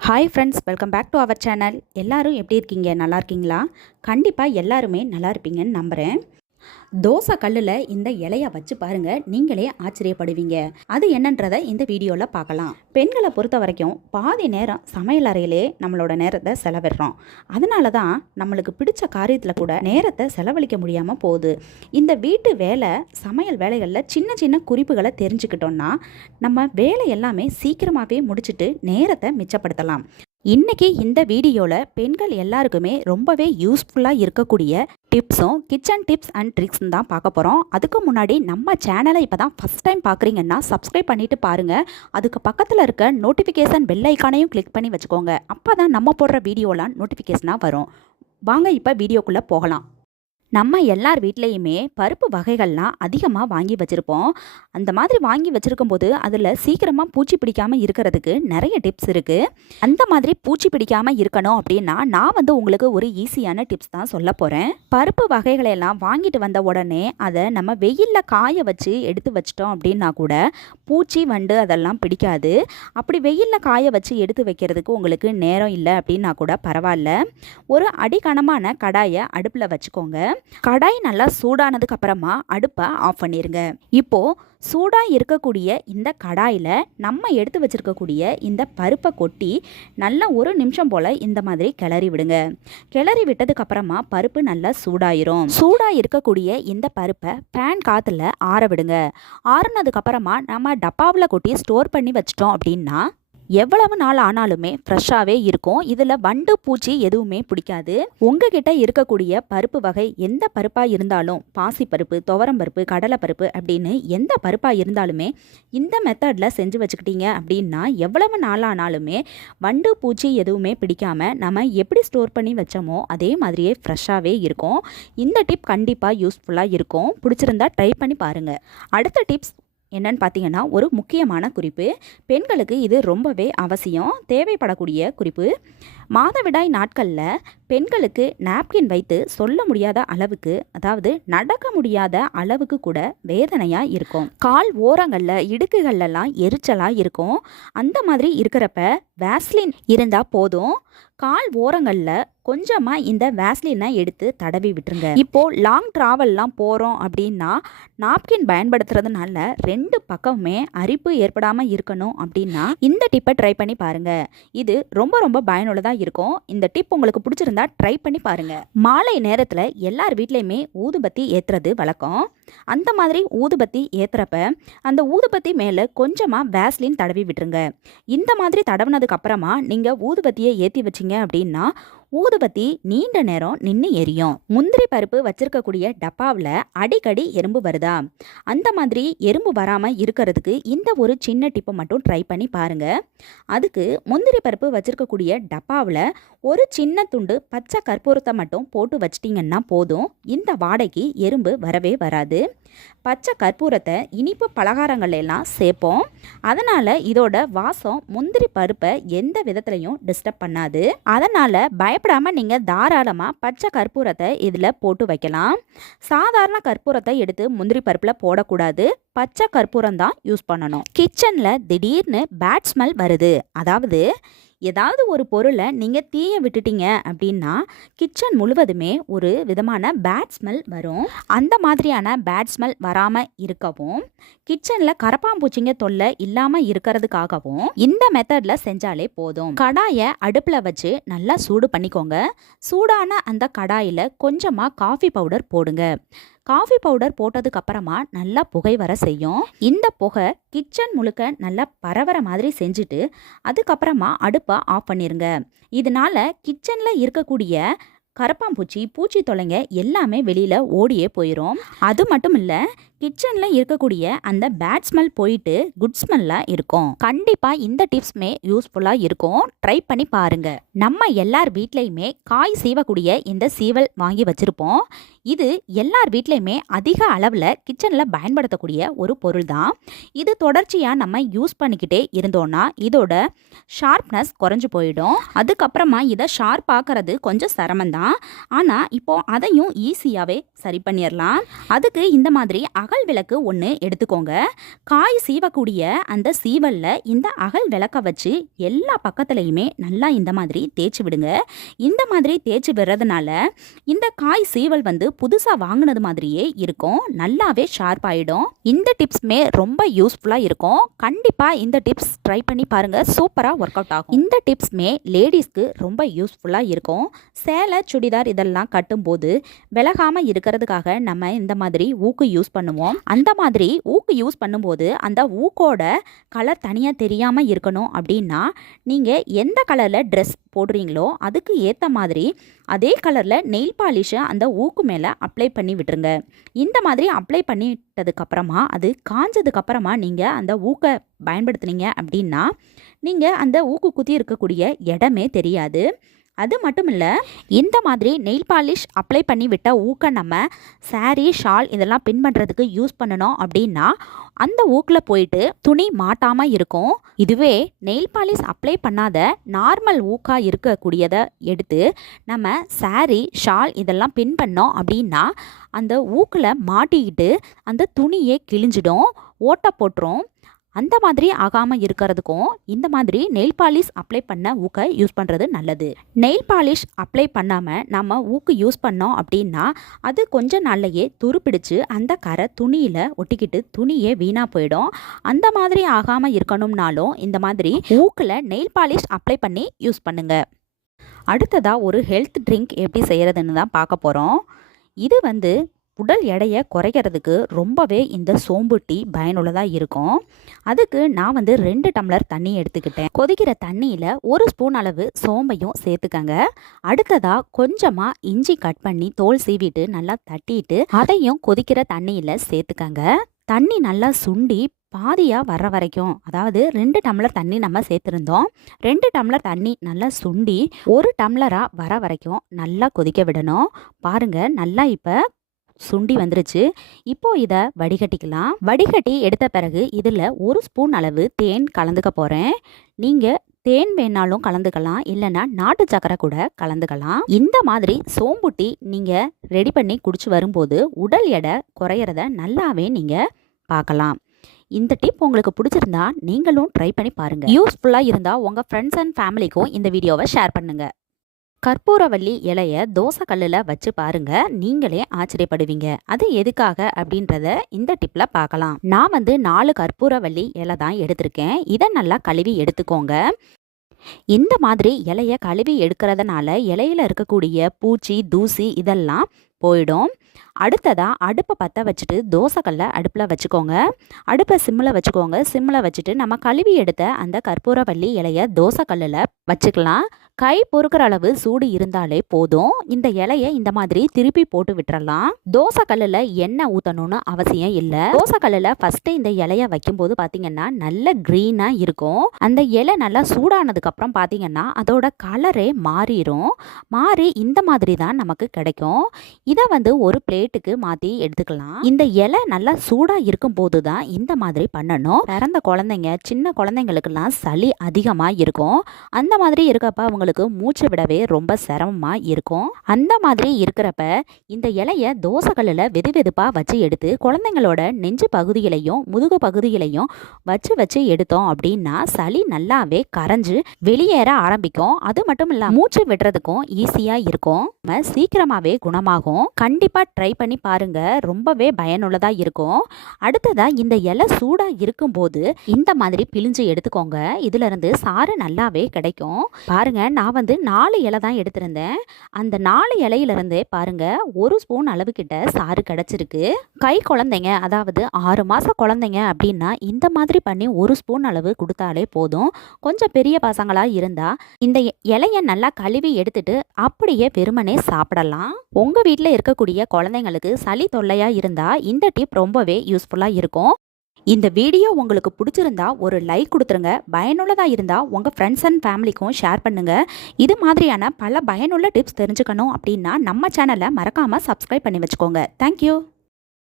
Hi friends welcome back to our channel எல்லோரும் எப்படி இருக்கீங்க? நல்லா இருக்கீங்களா? கண்டிப்பாக எல்லாருமே நல்லா இருப்பீங்கன்னு நம்புகிறேன் தோசை கல்லில் இந்த இலையை வச்சு பாருங்க நீங்களே ஆச்சரியப்படுவீங்க. அது என்னன்றதை இந்த வீடியோவில் பார்க்கலாம். பெண்களை பொறுத்த வரைக்கும் பாதி நேரம் சமையல் அறையிலே நம்மளோட நேரத்தை செலவிடுறோம். அதனால தான் நம்மளுக்கு பிடிச்ச காரியத்தில் கூட நேரத்தை செலவழிக்க முடியாமல் போகுது. இந்த வீட்டு வேலை சமையல் வேலைகளில் சின்ன சின்ன குறிப்புகளை தெரிஞ்சுக்கிட்டோம்னா நம்ம வேலை எல்லாமே சீக்கிரமாகவே முடிச்சுட்டு நேரத்தை மிச்சப்படுத்தலாம். இன்றைக்கி இந்த வீடியோவில் பெண்கள் எல்லாருக்குமே ரொம்பவே யூஸ்ஃபுல்லாக இருக்கக்கூடிய டிப்ஸும் கிச்சன் டிப்ஸ் அண்ட் ட்ரிக்ஸ் தான் பார்க்க போகிறோம் அதுக்கு முன்னாடி நம்ம சேனலை இப்போ தான் ஃபஸ்ட் டைம் பார்க்குறீங்கன்னா சப்ஸ்கிரைப் பண்ணிவிட்டு பாருங்கள் அதுக்கு பக்கத்தில் இருக்க நோட்டிஃபிகேஷன் பெல் ஐக்கானையும் கிளிக் பண்ணி வச்சுக்கோங்க. அப்போ தான் நம்ம போடுற வீடியோலாம் நோட்டிஃபிகேஷனாக வரும். வாங்க இப்போ வீடியோக்குள்ளே போகலாம். நம்ம எல்லார் வீட்லேயுமே பருப்பு வகைகள்லாம் அதிகமாக வாங்கி வச்சுருப்போம். அந்த மாதிரி வாங்கி வச்சுருக்கும் போது அதில் சீக்கிரமாக பூச்சி பிடிக்காமல் இருக்கிறதுக்கு நிறைய டிப்ஸ் இருக்குது அந்த மாதிரி பூச்சி பிடிக்காமல் இருக்கணும் அப்படின்னா நான் வந்து உங்களுக்கு ஒரு ஈஸியான டிப்ஸ் தான் சொல்ல போகிறேன் பருப்பு வகைகளையெல்லாம் வாங்கிட்டு வந்த உடனே அதை நம்ம வெயிலில் காய வச்சு எடுத்து வச்சிட்டோம் அப்படின்னா கூட பூச்சி வண்டு அதெல்லாம் பிடிக்காது. அப்படி வெயிலில் காய வச்சு எடுத்து வைக்கிறதுக்கு உங்களுக்கு நேரம் இல்லை அப்படின்னா கூட பரவாயில்ல. ஒரு அடிக்கனமான கடாயை அடுப்பில் வச்சுக்கோங்க. கடாய் நல்லா சூடானதுக்கு அப்புறமா அடுப்பை ஆஃப் பண்ணிடுங்க இப்போ சூடாக இருக்கக்கூடிய இந்த கடாயில் நம்ம எடுத்து வச்சிருக்கக்கூடிய இந்த பருப்பை கொட்டி நல்லா ஒரு நிமிஷம் போல் இந்த மாதிரி கிளறி விடுங்க. கிளறி விட்டதுக்கப்புறமா பருப்பு நல்லா சூடாயிரும். சூடாக இருக்கக்கூடிய இந்த பருப்பை பேன் காற்றுல ஆற விடுங்க. ஆறுனதுக்கப்புறமா நம்ம டப்பாவில் கொட்டி ஸ்டோர் பண்ணி வச்சிட்டோம் அப்படின்னா எவ்வளவு நாள் ஆனாலுமே ஃப்ரெஷ்ஷாகவே இருக்கும். இதில் வண்டு பூச்சி எதுவுமே பிடிக்காது. உங்ககிட்ட இருக்கக்கூடிய பருப்பு வகை எந்த பருப்பாக இருந்தாலும் பாசிப்பருப்பு கடலை பருப்பு அப்படின்னு எந்த பருப்பாக இருந்தாலுமே இந்த மெத்தடில் செஞ்சு வச்சுக்கிட்டீங்க அப்படின்னா எவ்வளவு நாள் ஆனாலுமே வண்டு பூச்சி எதுவுமே பிடிக்காம நம்ம எப்படி ஸ்டோர் பண்ணி வச்சோமோ அதே மாதிரியே ஃப்ரெஷ்ஷாகவே இருக்கும். இந்த டிப் கண்டிப்பாக யூஸ்ஃபுல்லாக இருக்கும். பிடிச்சிருந்தா ட்ரை பண்ணி பாருங்கள் அடுத்த டிப்ஸ் என்னன்னு பார்த்தீங்கன்னா ஒரு முக்கியமான குறிப்பு. பெண்களுக்கு இது ரொம்பவே அவசியம் தேவைப்படக்கூடிய குறிப்பு. மாதவிடாய் நாட்களில் பெண்களுக்கு நாப்கின் வைத்து சொல்ல முடியாத அளவுக்கு அதாவது நடக்க முடியாத அளவுக்கு கூட வேதனையாக இருக்கும். கால் ஓரங்களில் இடுக்குகள்லாம் எரிச்சலாக இருக்கும். அந்த மாதிரி இருக்கிறப்ப வேஸ்லின் இருந்தால் போதும். கால் ஓரங்களில் கொஞ்சமாக இந்த வேஸ்லினை எடுத்து தடவி விட்டுருங்க. இப்போது லாங் ட்ராவல்லாம் போகிறோம் அப்படின்னா நாப்கின் பயன்படுத்துறதுனால ரெண்டு பக்கமுமே அரிப்பு ஏற்படாமல் இருக்கணும் அப்படின்னா இந்த டிப்பை ட்ரை பண்ணி பாருங்கள் இது ரொம்ப ரொம்ப பயனுள்ளதாக இருக்கும். இந்த டிப் உங்களுக்கு பிடிச்சிருந்தா ட்ரை பண்ணி பாருங்கள் மாலை நேரத்தில் எல்லார் வீட்லேயுமே ஊதுபத்தி ஏற்றுறது வழக்கம். அந்த மாதிரி ஊதுபத்தி ஏற்றுறப்ப அந்த ஊதுபத்தி மேலே கொஞ்சமாக வேஸ்லின் தடவி விட்டுருங்க. இந்த மாதிரி தடவினதுக்கு அப்புறமா நீங்கள் ஊதுபத்தியை ஏற்றி வச்சிங்க அப்படின்னா ஊதுபத்தி நீண்ட நேரம் நின்று எரியும். முந்திரி பருப்பு வச்சிருக்கக்கூடிய டப்பாவில் அடிக்கடி எறும்பு வருதா? அந்த மாதிரி எறும்பு வராமல் இருக்கிறதுக்கு இந்த ஒரு சின்ன டிப்பை மட்டும் ட்ரை பண்ணி பாருங்கள் அதுக்கு முந்திரி பருப்பு வச்சிருக்கக்கூடிய டப்பாவில் ஒரு சின்ன துண்டு பச்சை கற்பூரத்தை மட்டும் போட்டு வச்சிட்டிங்கன்னா போதும். இந்த வாடைக்கு எறும்பு வரவே வராது. பச்சை கற்பூரத்தை இனிப்பு பலகாரங்கள் எல்லாம் சேர்ப்போம். அதனால் இதோட வாசம் முந்திரி பருப்பை எந்த விதத்துலையும் டிஸ்டர்ப் பண்ணாது. அதனால் பயப்படாமல் நீங்கள் தாராளமாக பச்சை கற்பூரத்தை இதில் போட்டு வைக்கலாம். சாதாரண கற்பூரத்தை எடுத்து முந்திரி பருப்பில் போடக்கூடாது. பச்சை கற்பூரம் தான் யூஸ் பண்ணணும். கிச்சனில் திடீர்னு பேட் ஸ்மெல் வருது. அதாவது ஏதாவது ஒரு பொருளை நீங்கள் தீய விட்டுட்டீங்க அப்படின்னா கிச்சன் முழுவதுமே ஒரு விதமான பேட் ஸ்மெல் வரும். அந்த மாதிரியான பேட் ஸ்மெல் வராமல் இருக்கவும் கிச்சனில் கரப்பாம்பூச்சிங்க தொல்லை இல்லாமல் இருக்கிறதுக்காகவும் இந்த மெத்தடில் செஞ்சாலே போதும். கடாயை அடுப்பில் வச்சு நல்லா சூடு பண்ணிக்கோங்க. சூடான அந்த கடாயில் கொஞ்சமாக காஃபி பவுடர் போடுங்க. காஃபி பவுடர் போட்டதுக்கு அப்புறமா நல்லா புகை வர செய்யும். இந்த புகை கிச்சன் முழுக்க நல்லா பரவற மாதிரி செஞ்சுட்டு அதுக்கப்புறமா அடுப்பை ஆஃப் பண்ணிருங்க. இதனால கிச்சனில் இருக்கக்கூடிய கரப்பாம்பூச்சி பூச்சி தொலைங்க எல்லாமே வெளியில் ஓடியே போயிடும் அது மட்டும் இல்லை கிச்சனில் இருக்கக்கூடிய அந்த பேட் ஸ்மெல் போயிட்டு குட் ஸ்மெல்லாக இருக்கும். கண்டிப்பாக இந்த டிப்ஸ்மே யூஸ்ஃபுல்லாக இருக்கும். ட்ரை பண்ணி பாருங்க. நம்ம எல்லார் வீட்லேயுமே காய் சீவக்கூடிய இந்த சீவல் வாங்கி வச்சுருப்போம். இது எல்லார் வீட்லேயுமே அதிக அளவில் கிச்சனில் பயன்படுத்தக்கூடிய ஒரு பொருள் தான் இது தொடர்ச்சியாக நம்ம யூஸ் பண்ணிக்கிட்டே இருந்தோன்னா இதோட ஷார்ப்னஸ் குறைஞ்சு போயிடும். அதுக்கப்புறமா இதை ஷார்ப் ஆக்கிறது கொஞ்சம் சிரமந்தான் ஆனால் இப்போ அதையும் ஈஸியாகவே சரி பண்ணிடலாம் அதுக்கு இந்த மாதிரி அகல் விளக்கு ஒன்று எடுத்துக்கோங்க. காய் சீவக்கூடிய அந்த சீவலில் இந்த அகல் விளக்கை வச்சு எல்லா பக்கத்துலையுமே நல்லா இந்த மாதிரி தேய்ச்சி விடுங்க. இந்த மாதிரி தேய்ச்சி விடுறதுனால இந்த காய் சீவல் வந்து புதுசாக வாங்கினது மாதிரியே இருக்கும். நல்லாவே ஷார்ப் ஆகிடும் இந்த டிப்ஸ்மே ரொம்ப யூஸ்ஃபுல்லாக இருக்கும். கண்டிப்பாக இந்த டிப்ஸ் ட்ரை பண்ணி பாருங்கள் சூப்பராக ஒர்க் அவுட் ஆகும். இந்த டிப்ஸ்மே லேடிஸ்க்கு ரொம்ப யூஸ்ஃபுல்லாக இருக்கும். சேலை சுடிதார் இதெல்லாம் கட்டும்போது விலகாமல் இருக்கிறதுக்காக நம்ம இந்த மாதிரி ஊக்கு யூஸ் பண்ணுவோம் அந்த மாதிரி ஊக்கு யூஸ் பண்ணும்போது அந்த ஊக்கோட கலர் தனியாக தெரியாமல் இருக்கணும் அப்படின்னா நீங்கள் எந்த கலரில் ட்ரெஸ் போடுறீங்களோ அதுக்கு ஏற்ற மாதிரி அதே கலரில் நெயில் பாலிஷை அந்த ஊக்கு மேலே அப்ளை பண்ணி விட்டுருங்க. இந்த மாதிரி அப்ளை பண்ணிட்டதுக்கப்புறமா அது காஞ்சதுக்கப்புறமா நீங்கள் அந்த ஊக்கை பயன்படுத்துனீங்க அப்படின்னா நீங்கள் அந்த ஊக்கு குத்தி இருக்கக்கூடிய இடமே தெரியாது. அது மட்டும் இல்லை இந்த மாதிரி நெயில் பாலிஷ் அப்ளை பண்ணி விட்ட ஊக்க நம்ம சாரீ ஷால் இதெல்லாம் பின் பண்ணுறதுக்கு யூஸ் பண்ணணும் அப்படின்னா அந்த ஊக்கில் போயிட்டு துணி மாட்டாமல் இருக்கும். இதுவே நெயில் பாலிஷ் அப்ளை பண்ணாத நார்மல் ஊக்காக இருக்கக்கூடியதை எடுத்து நம்ம சாரீ ஷால் இதெல்லாம் பின் பண்ணோம் அப்படின்னா அந்த ஊக்கில் மாட்டிக்கிட்டு அந்த துணியே கிழிஞ்சிடும். ஓட்டை போட்டுரும். அந்த மாதிரி ஆகாமல் இருக்கிறதுக்கும் இந்த மாதிரி நெயில் பாலிஷ் அப்ளை பண்ண ஊக்கை யூஸ் பண்ணுறது நல்லது. நெயில் பாலிஷ் அப்ளை பண்ணாமல் நம்ம ஊக்கு யூஸ் பண்ணோம் அப்படின்னா அது கொஞ்ச நாள்லையே துருப்பிடிச்சு அந்த கரை துணியில் ஒட்டிக்கிட்டு துணியே வீணாக போயிடும். அந்த மாதிரி ஆகாமல் இருக்கணும்னாலும் இந்த மாதிரி ஊக்கில் நெயில் பாலிஷ் அப்ளை பண்ணி யூஸ் பண்ணுங்கள் அடுத்ததாக ஒரு ஹெல்த் ட்ரிங்க் எப்படி செய்கிறதுன்னு தான் பார்க்க போகிறோம் இது வந்து உடல் எடையை குறைக்கிறதுக்கு ரொம்பவே இந்த சோம்பு டீ பயனுள்ளதாக இருக்கும். அதுக்கு நான் வந்து ரெண்டு டம்ளர் தண்ணி எடுத்துக்கிட்டேன். கொதிக்கிற தண்ணியில் ஒரு ஸ்பூன் அளவு சோம்பையும் சேர்த்துக்கங்க. அடுத்ததாக கொஞ்சமாக இஞ்சி கட் பண்ணி தோல் சீவிட்டு நல்லா தட்டிட்டு அதையும் கொதிக்கிற தண்ணியில் சேர்த்துக்கங்க. தண்ணி நல்லா சுண்டி பாதியாக வர்ற வரைக்கும் அதாவது ரெண்டு டம்ளர் தண்ணி நம்ம சேர்த்துருந்தோம். ரெண்டு டம்ளர் தண்ணி நல்லா சுண்டி ஒரு டம்ளராக வர வரைக்கும் நல்லா கொதிக்க விடணும். பாருங்க நல்லா இப்போ சுண்டி வந்துருச்சு. இப்போ இதை வடிகட்டிக்கலாம். வடிகட்டி எடுத்த பிறகு இதில் ஒரு ஸ்பூன் அளவு தேன் கலந்துக்க போகிறேன் நீங்கள் தேன் வேணாலும் கலந்துக்கலாம். இல்லைன்னா நாட்டு சக்கரை கூட கலந்துக்கலாம். இந்த மாதிரி சோம்புட்டி நீங்கள் ரெடி பண்ணி குடிச்சு வரும்போது உடல் எடை குறையிறத நல்லாவே நீங்கள் பார்க்கலாம் இந்த டிப் உங்களுக்கு பிடிச்சிருந்தா நீங்களும் ட்ரை பண்ணி பாருங்க. யூஸ்ஃபுல்லாக இருந்தால் உங்கள் ஃப்ரெண்ட்ஸ் அண்ட் ஃபேமிலிக்கும் இந்த வீடியோவை ஷேர் பண்ணுங்கள் கற்பூரவள்ளி இலைய தோசை கல்லில் வச்சு பாருங்க. நீங்களே ஆச்சரியப்படுவீங்க. அது எதுக்காக அப்படின்றத இந்த டிப்பில் பார்க்கலாம் நான் வந்து நாலு கற்பூரவள்ளி இலை தான் எடுத்திருக்கேன். இதை நல்லா கழுவி எடுத்துக்கோங்க. இந்த மாதிரி இலையை கழுவி எடுக்கிறதுனால இலையில இருக்கக்கூடிய பூச்சி தூசி இதெல்லாம் போயிடும். அடுத்ததாக அடுப்பை பற்ற வச்சுட்டு தோசைக்கல்லை அடுப்பில் வச்சுக்கோங்க. அடுப்பை சிம்மில் வச்சுக்கோங்க. சிம்மில் வச்சுட்டு நம்ம கழுவி எடுத்த அந்த கற்பூரவள்ளி இலைய தோசைக்கல்லில் வச்சுக்கலாம். கை பொறுக்கிற அளவு சூடு இருந்தாலே போதும். இந்த இலையை இந்த மாதிரி திருப்பி போட்டு விட்டுறலாம். தோசை கல்லில் எண்ணெய் ஊற்றணும்னு அவசியம் இல்லை. தோசை கல்லில் ஃபஸ்ட்டு இந்த இலையை வைக்கும்போது பார்த்தீங்கன்னா நல்ல க்ரீனாக இருக்கும். அந்த இலை நல்லா சூடானதுக்கப்புறம் பார்த்தீங்கன்னா அதோட கலரே மாறிடும் மாறி இந்த மாதிரி தான் நமக்கு கிடைக்கும். இதை வந்து ஒரு பிளேட்டுக்கு மாற்றி எடுத்துக்கலாம். இந்த இலை நல்லா சூடாக இருக்கும் போது தான் இந்த மாதிரி பண்ணணும். பிறந்த குழந்தைங்க சின்ன குழந்தைங்களுக்கெல்லாம் சளி அதிகமாக இருக்கும். அந்த மாதிரி இருக்கப்ப அவங்களுக்கு மூச்சு விடவே ரொம்ப சிரமமாக இருக்கும். அந்த மாதிரி இருக்கிறப்ப இந்த இலைய தோசைகளில் வெது வெதுப்பாக வச்சு எடுத்து குழந்தைங்களோட நெஞ்சு பகுதியிலையும் முதுகு பகுதியிலையும் வச்சு வச்சு எடுத்தோம் அப்படின்னா சளி நல்லாவே கரைஞ்சு வெளியேற ஆரம்பிக்கும். அது மட்டும் இல்லாமல் மூச்சு விடுறதுக்கும் ஈஸியாக இருக்கும். சீக்கிரமாகவே குணமாகும். கண்டிப்பாக ட்ரை பண்ணி பாருங்கள் ரொம்பவே பயனுள்ளதாக இருக்கும். அடுத்ததாக இந்த இலை சூடாக இருக்கும்போது இந்த மாதிரி பிழிஞ்சு எடுத்துக்கோங்க. இதிலிருந்து சாறு நல்லாவே கிடைக்கும். பாருங்கள் நான் வந்து நாலு இலை தான் எடுத்திருந்தேன். அந்த நாலு இலையிலிருந்தே பாருங்கள் ஒரு ஸ்பூன் அளவுக்கிட்ட சாறு கிடச்சிருக்கு. கை குழந்தைங்க அதாவது ஆறு மாதம் குழந்தைங்க அப்படின்னா இந்த மாதிரி பண்ணி ஒரு ஸ்பூன் அளவு கொடுத்தாலே போதும். கொஞ்சம் பெரிய பசங்களாக இருந்தால் இந்த இலையை நல்லா கழுவி எடுத்துட்டு அப்படியே வெறுமனே சாப்பிடலாம். உங்கள் வீட்டில் இருக்கக்கூடிய குழந்தைங்களுக்கு சளி தொல்லையாக இருந்தால் இந்த டிப் ரொம்பவே யூஸ்ஃபுல்லாக இருக்கும். இந்த வீடியோ உங்களுக்கு பிடிச்சிருந்தா ஒரு லைக் கொடுத்துருங்க. பயனுள்ளதாக இருந்தால் உங்கள் ஃப்ரெண்ட்ஸ் அண்ட் ஃபேமிலிக்கும் ஷேர் பண்ணுங்கள் இது மாதிரியான பல பயனுள்ள டிப்ஸ் தெரிஞ்சுக்கணும் அப்படின்னா நம்ம சேனலை மறக்காமல் சப்ஸ்கிரைப் பண்ணி வச்சுக்கோங்க. தேங்க்யூ